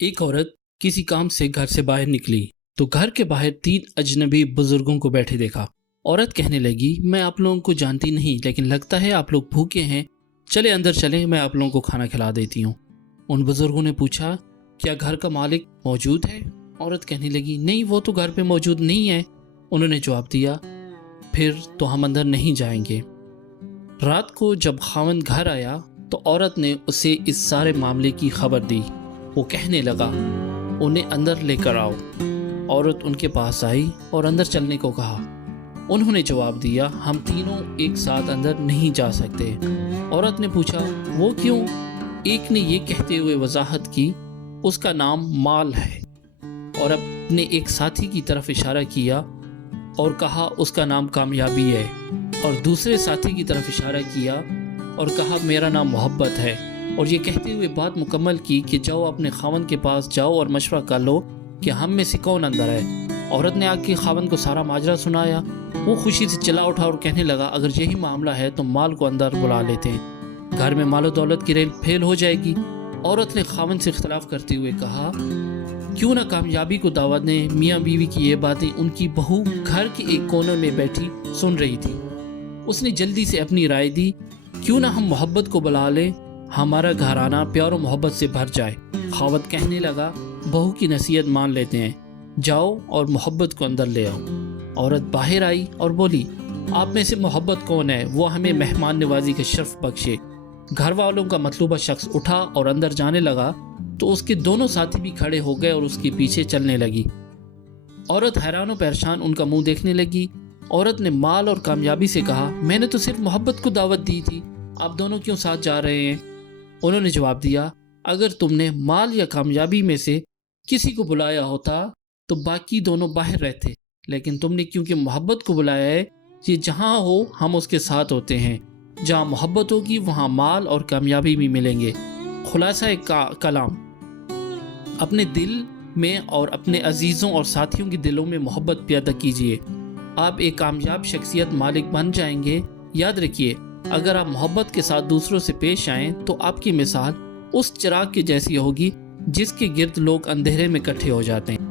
ایک عورت کسی کام سے گھر سے باہر نکلی تو گھر کے باہر 3 اجنبی بزرگوں کو بیٹھے دیکھا۔ عورت کہنے لگی، میں آپ لوگوں کو جانتی نہیں، لیکن لگتا ہے آپ لوگ بھوکے ہیں، چلے اندر چلیں، میں آپ لوگوں کو کھانا کھلا دیتی ہوں۔ ان بزرگوں نے پوچھا، کیا گھر کا مالک موجود ہے؟ عورت کہنے لگی، نہیں، وہ تو گھر پہ موجود نہیں ہے۔ انہوں نے جواب دیا، پھر تو ہم اندر نہیں جائیں گے۔ رات کو جب خاوند گھر آیا تو عورت نے اسے اس سارے معاملے کی خبر دی۔ وہ کہنے لگا، انہیں اندر لے کر آؤ۔ عورت ان کے پاس آئی اور اندر چلنے کو کہا۔ انہوں نے جواب دیا، ہم تینوں ایک ساتھ اندر نہیں جا سکتے۔ عورت نے پوچھا، وہ کیوں؟ ایک نے یہ کہتے ہوئے وضاحت کی، اس کا نام مال ہے، اور اپنے ایک ساتھی کی طرف اشارہ کیا اور کہا، اس کا نام کامیابی ہے، اور دوسرے ساتھی کی طرف اشارہ کیا اور کہا، میرا نام محبت ہے، اور یہ کہتے ہوئے بات مکمل کی کہ جاؤ اپنے خاوند کے پاس جاؤ اور مشورہ کر لو کہ ہم میں سے کون اندر ہے۔ عورت نے آ کے خاوند کو سارا ماجرا سنایا۔ وہ خوشی سے چلا اٹھا اور کہنے لگا، اگر یہی معاملہ ہے تو مال کو اندر بلا لیتے ہیں، گھر میں مال و دولت کی ریل پھیل ہو جائے گی۔ عورت نے خاوند سے اختلاف کرتے ہوئے کہا، کیوں نہ کامیابی کو دعوت دیں؟ میاں بیوی کی یہ باتیں ان کی بہو گھر کے ایک کونے میں بیٹھی سن رہی تھی۔ اس نے جلدی سے اپنی رائے دی، کیوں نہ ہم محبت کو بلا لیں، ہمارا گھرانہ پیار و محبت سے بھر جائے۔ خاوند کہنے لگا، بہو کی نصیحت مان لیتے ہیں، جاؤ اور محبت کو اندر لے آؤ۔ عورت باہر آئی اور بولی، آپ میں سے محبت کون ہے؟ وہ ہمیں مہمان نوازی کا شرف بخشے۔ گھر والوں کا مطلوبہ شخص اٹھا اور اندر جانے لگا تو اس کے دونوں ساتھی بھی کھڑے ہو گئے اور اس کے پیچھے چلنے لگی۔ عورت حیران و پریشان ان کا منہ دیکھنے لگی۔ عورت نے مال اور کامیابی سے کہا، میں نے تو صرف محبت کو دعوت دی تھی، آپ دونوں کیوں ساتھ جا رہے ہیں؟ انہوں نے جواب دیا، اگر تم نے مال یا کامیابی میں سے کسی کو بلایا ہوتا تو باقی دونوں باہر رہتے، لیکن تم نے کیونکہ محبت کو بلایا ہے، یہ جہاں ہو ہم اس کے ساتھ ہوتے ہیں، جہاں محبت ہوگی وہاں مال اور کامیابی بھی ملیں گے۔ خلاصہ کلام، اپنے دل میں اور اپنے عزیزوں اور ساتھیوں کے دلوں میں محبت پیدا کیجیے، آپ ایک کامیاب شخصیت مالک بن جائیں گے۔ یاد رکھیے، اگر آپ محبت کے ساتھ دوسروں سے پیش آئیں تو آپ کی مثال اس چراغ کی جیسی ہوگی جس کے گرد لوگ اندھیرے میں اکٹھے ہو جاتے ہیں۔